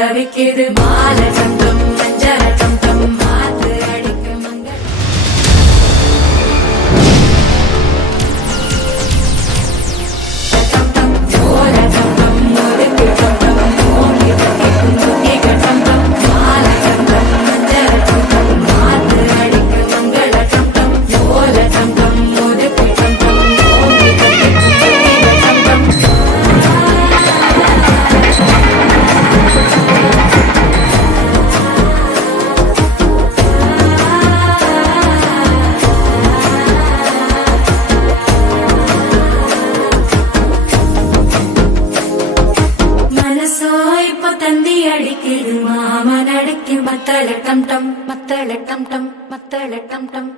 தவிக்குது மாலை சந்தம் மஞ்சர சந்தம் மாத்து அடிக்க மங்கள் சந்தம் ஓல சந்தம் ஒருக்கு சந்தம் ஓங்கி தவிக்கும் துணிகள் சந்தம் மாலை சந்தம் மஞ்சர சந்தம் மாத்து அடிக்க மங்கள சந்தம் ஓல சந்தம் ஒருக்கு சந்தம் ஓங்கி தவிக்கும் துணிகள் சந்தம் மனசோ இப்போ தந்தி அடிக்குது மாமன் அடிக்கு மத்தள டம் டம் மத்தள டம் டம் மத்தள டம் டம்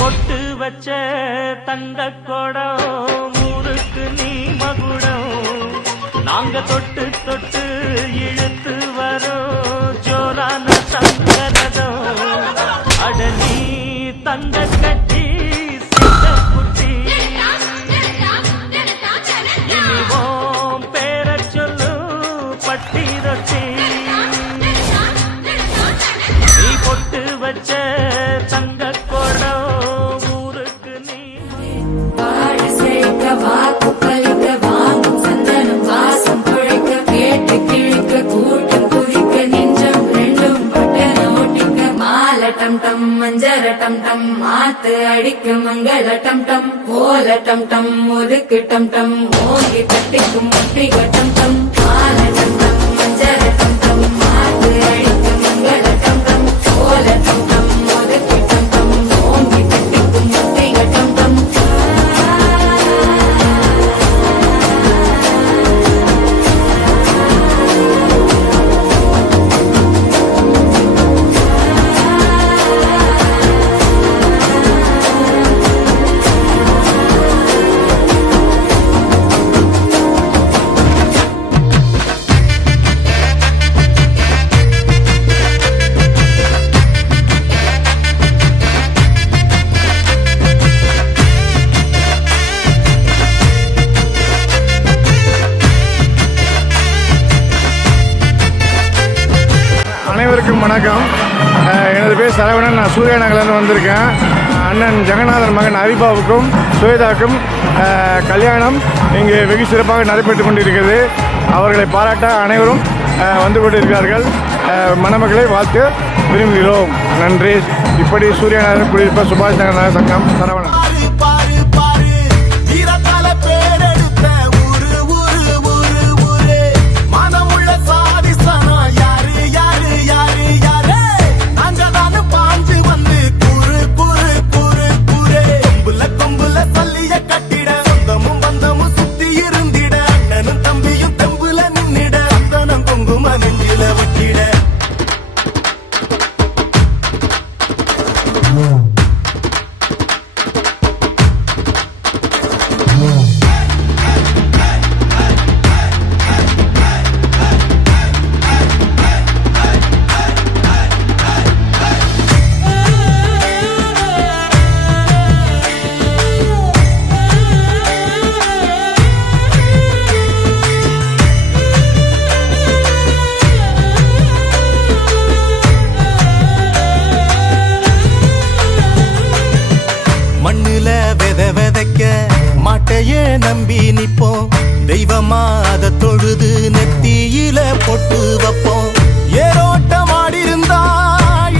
பொட்டு வச்ச தங்க கொடம் ஊருக்கு நீ மகுடம் நாங்க தொட்டு தொட்டு இழுத்து வரோம் ஜோரான தங்கரதம் அட நீ தங்க கட்டி சித்த குட்டி இனிவோம் பேர சொல்லு பட்டி ரொட்டி நீ பொட்டு வச்ச தங்க கொடம் வாழ செழிக்க வாக்கு பலிக்க வாங்கும் சந்தனம் வாசம் குழைக்க கேட்டு கிழிக்க கூட்டம் குதிக்க நெஞ்சம் ரெண்டும் பட்டன ஒட்டிக்க மாலை டம் டம் மஞ்சர டம் டம் மாத்து அடிக்க மங்கள டம் டம் ஓல டம் டம் ஒதுக்கு டம் டம் ஓங்கி தட்டிக்கும் முட்டிக டம் டம் மாலை டம் டம் மஞ்சர டம் டம் மாத்து அடிக்க மங்கள டம் டம் ஓல டம் டம் ஒதுக்கு டம் டம் ஓங்கி தட்டிக்கும் முட்டிக டம் டம் அனைவருக்கும் வணக்கம். எனது பேர் சரவணன். நான் சூர்யா நகர்லேருந்து வந்திருக்கேன். அண்ணன் ஜெகநாதன் மகன் ஹரிபாவுக்கும் சுவேதாவுக்கும் கல்யாணம் இங்கே வெகு சிறப்பாக நடைபெற்று கொண்டிருக்கிறது. அவர்களை பாராட்ட அனைவரும் வந்து கொண்டிருக்கிறார்கள். மணமக்களை வாழ்த்து விரும்புகிறோம். நன்றி. இப்படி சூர்யா நகர் குடியிருப்ப சுபாஷ் நகர் நகர சங்கம் சரவணன். மாட்டையே நம்பி நிப்போம், தெய்வமா அத தொழுது நெத்தியில பொட்டு வைப்போம். ஏரோட்டமாடி இருந்தா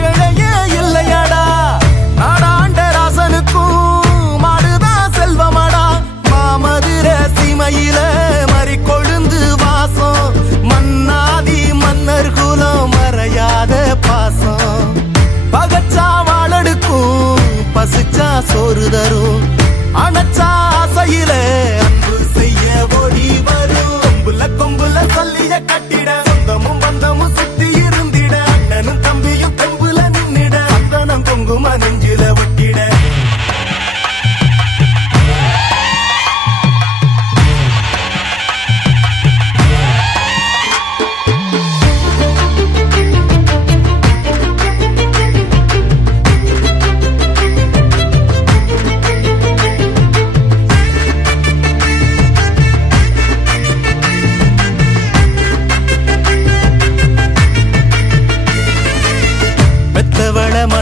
இழையே இல்லையடா, நாடாண்ட ராசனுக்கும் மாடுதான் செல்வமடா. மாமதுர சீமையில மறி கொழுந்து வாசம், மன்னாதி மன்னர் குலம் மறையாத பாசம். பகச்சா வாழடுக்கும், பசிச்சா சோறு தரும், அணைச்சா ஆசையில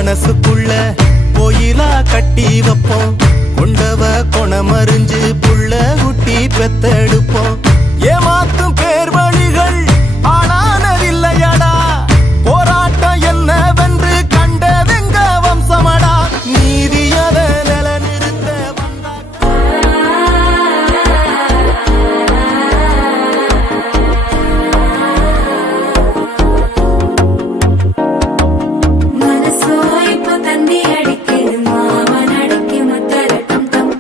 மனசுக்குள்ள கோயிலா கட்டி வைப்போம். கொண்டவ கொணமறிஞ்சு புள்ள குட்டி பெத்தெடுப்போம். ஏமாத்தும் பேர் வழிகள் ஆனானதில்லையடா. போராட்டம் என்னவென்று கண்டதெங்க வம்சமடா. நீதியத நிலநிறுத்த வந்தா மனசோ இப்ப தந்தி அடிக்குது மாமன் அடிக்கு மத்தர டம் டம்.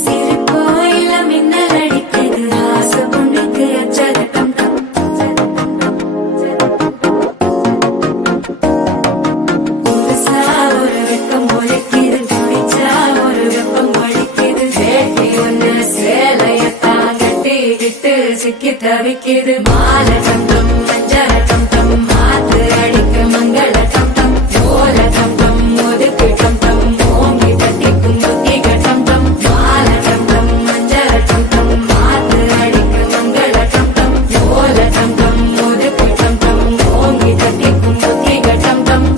சிரிப்போ இல்ல மின்னல் அடிக்குது ஆசை பொண்ணுக்கு அச்சர டம் டம். புதுசா ஒரு வெக்கம் ஒழிக்குது குடிச்சா ஒரு வெப்பம் ஒழிக்குது. வேட்டி ஒண்ணு சேலையத்தான் கட்டிக்கிட்டு சிக்கி தவிக்குது. மாலை டம் டம் மஞ்சள டம் டம் மாத்து அடிக்க மங்கள டம் டம். ஓல டம் டம் ஒதுக்கு டம் டம் ஓங்கி தட்டிக்கும் ஒத்திக டம் டம். மாலை டம் டம் மஞ்சள டம் டம் மாத்து அடிக்க மங்கள டம் டம். ஓல டம் டம் ஒதுக்கு டம் டம் ஓங்கி தட்டிக்கும் ஒத்திக டம் டம்.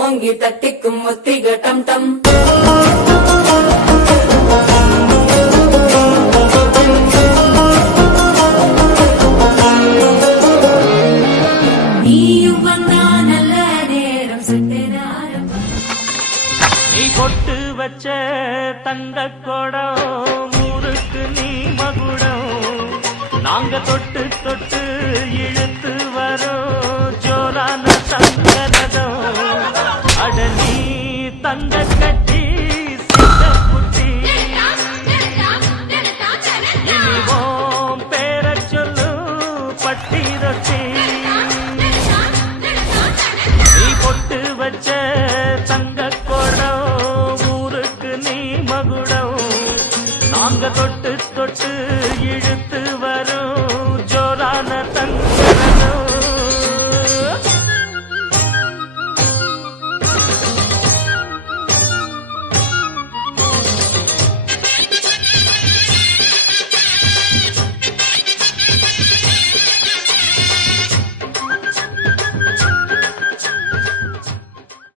ஓங்கி தட்டிக்கும் ஒத்திக டம் டம். நீயும் வந்தா நல்ல நேரம் சுட்டினாரம். நீ பொட்டு வச்ச தங்க குடம் ஊருக்கு நீ மகுடம். நாங்க தொட்டு தொட்டு இழுத்து வரோம்